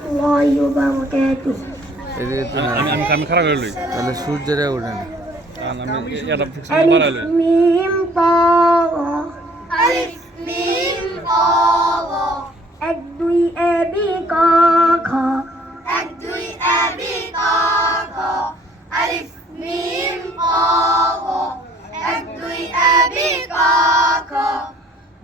warahmatullahi wabarakatuh. আমি খারাপ হয়ে লই তাহলে সূর্যের ওঠে না। আমি এটা fix Alif বাড়াইলে mim ta Alif mim qa wa. এক দুই এ বি ক খ এক দুই এ বি কা খ। আলিফ মিম qa wa. এক দুই এ বি কা খ।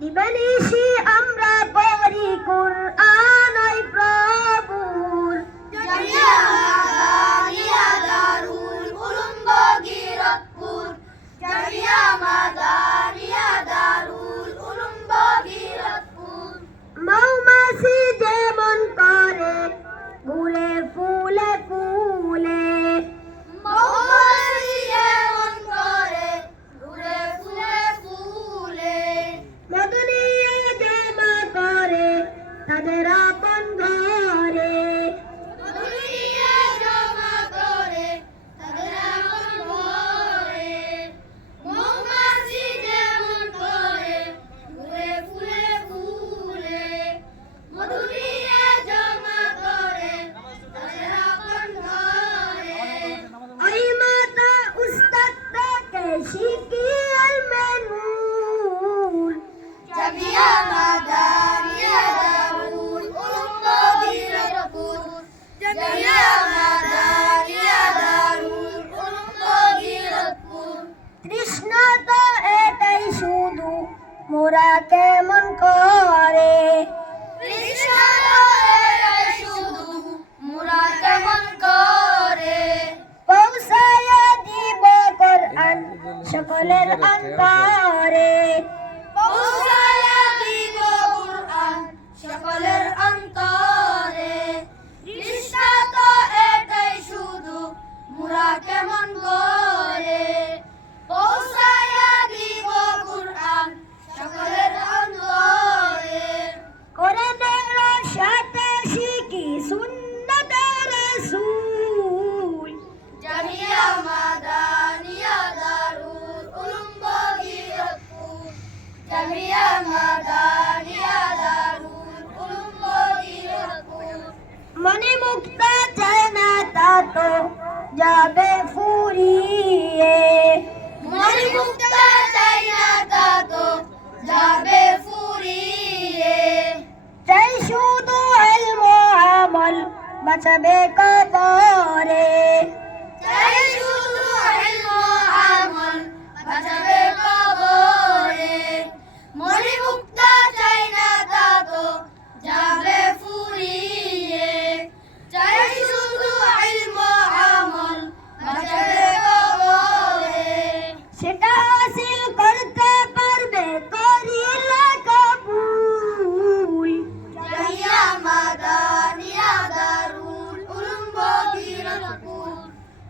দিবানিশি আমরা পড়ি কুরআন ওই প্রভুর জামিয়া মাদানিয়া দারুল উলুম বগিরতপুর। জামিয়া মাদানিয়া দারুল উলুম বগিরতপুর। মৌমাছি যেমন করে ঘুরে ফুলে ফুলে মৌমাছি যেমন করে ঘুরে ফুলে ফুলে। মধু নিয়ে জমা করে তাদের আপন ঘরে দুনিয়া জমা করে তাদের আপন ঘরে। মৌমাছি যেমন করে ঘুরে ফুলে ফুলে। মধু নিয়ে জমা করে তাদের আপন ঘরে। ওই মাতা উস্তাদ থেকে শিখি আল-মানুন জামিয়া মাদানিয়া দারুল উলুম বগিরতপুর। জামিয়া মাদানিয়া দারুল উলুম বগিরতপুর। তৃষ্ণাটা এটাই শুধু মোরা কেমন করে কৃষ্ণ শুধু মোরা কেমন করে। পৌঁছায়া দিব কোরআন সকলের অন্তরে পৌঁছায়া দিব কুরআন সকলের অন্তরে। কৃষ্ণ তো এটাই শুধু মোরা কেমন করে। পৌঁছায়া দিব কুরআন সকলের অন্তরে। কোরআনের সাথে শিখি সুন্নাতের রাসূল জামিয়া মাদানিয়া দারুল উলুম বগিরতপুর। জামিয়া মাদানিয়া দারুল উলুম বগিরতপুর। মনে মুক্তা চায় না তা তো যাবে ফুরিয়ে মন মুক্তা চাই না তা তো যাবে ফুরিয়ে। চাই শুধু ইলম আমল বাঁচাবে কবরে চাই শুধু ইলম আমল বাঁচাবে কবরে। মন মুক্তা চাই না তা তো যাবে ফুরিয়ে। চাই শুধু ইলম আমল বাঁচাবে কবরে। সেটা হাসিল করতে পারবে করিলে কবুল জামিয়া মাদানিয়া দারুল উলুম বগিরতপুর।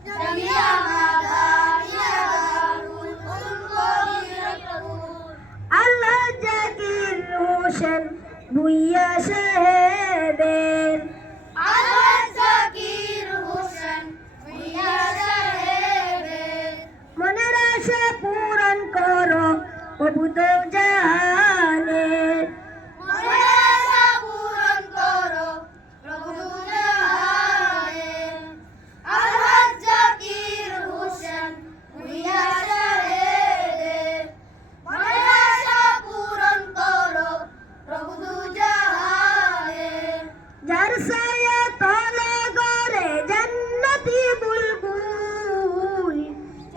জামিয়া মাদানিয়া দারুল উলুম বগিরতপুর। আল্লাহ জাকির হোসেন ভুইয়া সাহেবের আল্লাহ জাকির হোসেন ভুইয়া সাহেবের। মনের আশা পূরণ করো প্রভু তো জাহানের মনের আশা পূরণ করো প্রভু জাহানের। আল্লাহ জাকির হোসেন ভুইয়া সাহেবের। মনের আশা পূরণ করো প্রভু জাহানের। যার ছায়া তলে গড়ে জান্নাতি বুলবুল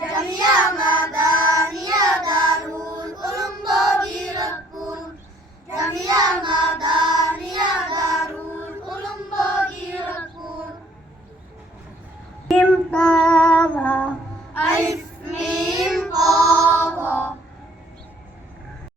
জামিয়া মাদানিয়া দারুল উলুম বগিরতপুর। জামিয়া মাদানিয়া দারুল উলুম বগিরতপুর। ইমতা